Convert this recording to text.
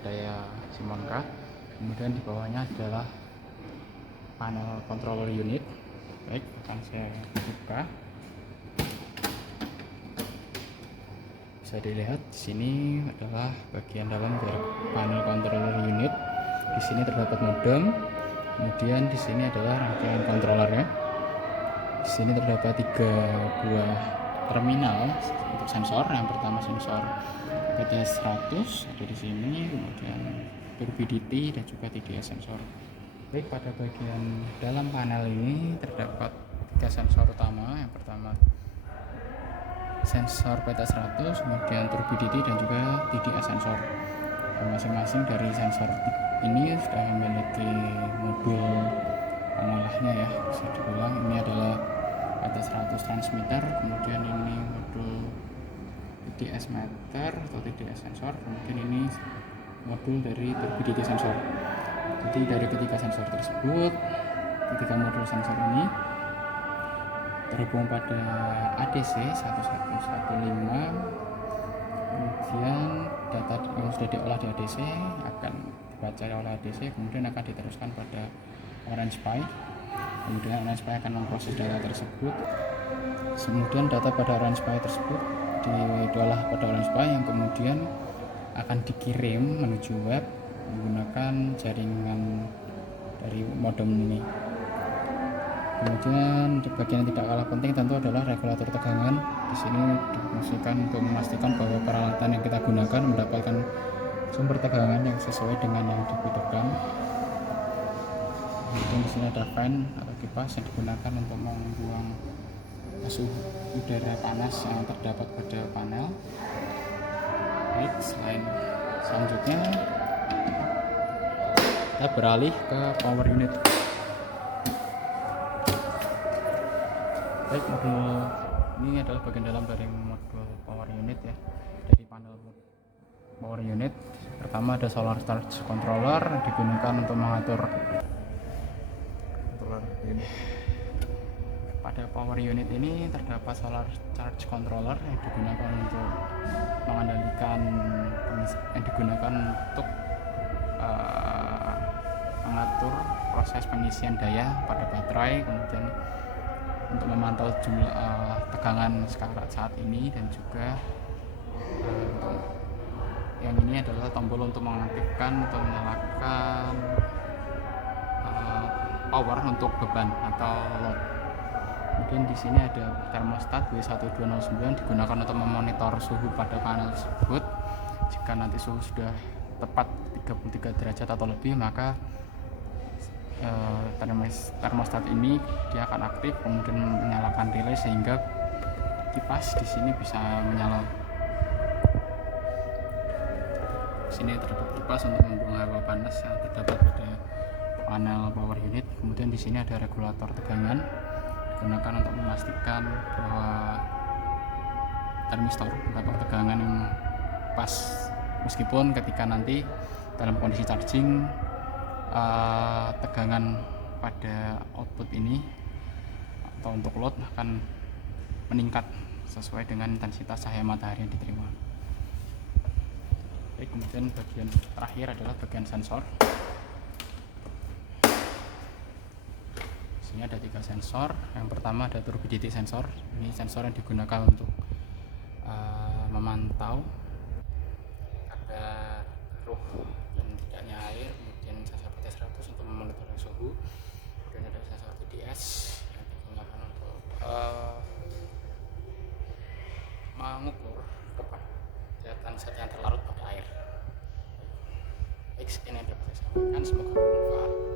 daya Simonka. Kemudian di bawahnya adalah panel controller unit. Baik, akan saya buka. Bisa dilihat di sini adalah bagian dalam dari panel controller unit. Di sini terdapat modem. Kemudian di sini adalah rangkaian controllernya. Di sini terdapat 3 buah terminal untuk sensor. Yang pertama sensor PTS 100 ada di sini, kemudian turbidity dan juga TDS sensor. Baik, pada bagian dalam panel ini terdapat 3 sensor utama. Yang pertama sensor PTS 100, kemudian turbidity dan juga TDS sensor. Masing-masing dari sensor ini sudah memiliki modul pengolahnya ya, bisa dibilang ini adalah PTS 100 transmitter, kemudian ini modul TDS meter atau TDS sensor, kemudian ini modul dari turbidity sensor. Jadi dari ketiga sensor tersebut, ketiga modul sensor ini terhubung pada ADC 1115. Kemudian data yang sudah diolah di ADC akan dibaca oleh ADC, kemudian akan diteruskan pada Orange Pi. Kemudian Orange Pi akan memproses data tersebut. Kemudian data pada Orange Pi tersebut diolah pada Orange Pi yang kemudian akan dikirim menuju web menggunakan jaringan dari modem ini. Kemudian bagian yang tidak kalah penting tentu adalah regulator tegangan. Di sini difungsikan untuk memastikan bahwa peralatan yang kita gunakan mendapatkan sumber tegangan yang sesuai dengan yang dibutuhkan. Kemudian di sini ada fan atau kipas yang digunakan untuk membuang suhu udara panas yang terdapat pada panel. Baik, selanjutnya kita beralih ke power unit. Baik, modul ini adalah bagian dalam dari modul power unit ya. Dari panel power unit pertama ada solar charge controller yang digunakan untuk mengatur ini. Pada power unit ini terdapat solar charge controller yang digunakan untuk mengatur proses pengisian daya pada baterai, kemudian untuk memantau jumlah tegangan saat ini, dan juga yang ini adalah tombol untuk mengaktifkan atau menyalakan power untuk beban atau load. Kemudian di sini ada termostat W1209 digunakan untuk memonitor suhu pada panel tersebut. Jika nanti suhu sudah tepat 33 derajat atau lebih, maka termostat ini dia akan aktif, kemudian menyalakan relay sehingga kipas di sini bisa menyala. Di sini terdapat kipas untuk membuang hawa panas yang terdapat pada panel power unit. Kemudian di sini ada regulator tegangan digunakan untuk memastikan bahwa termistor mendapat tegangan yang pas, meskipun ketika nanti dalam kondisi charging tegangan pada output ini atau untuk load akan meningkat sesuai dengan intensitas cahaya matahari yang diterima. Baik, kemudian bagian terakhir adalah bagian sensor. Di sini ada 3 sensor. Yang pertama ada turbidity sensor. Ini sensor yang digunakan untuk memantau kadar dan tidaknya air. Kemudian sensor PTS 100 untuk memonitor suhu. Kemudian ada sensor TDS yang digunakan untuk mengukur kepadatan zat yang terlarut pada air. Baik, sekian yang dapat saya sampaikan, semoga bermanfaat.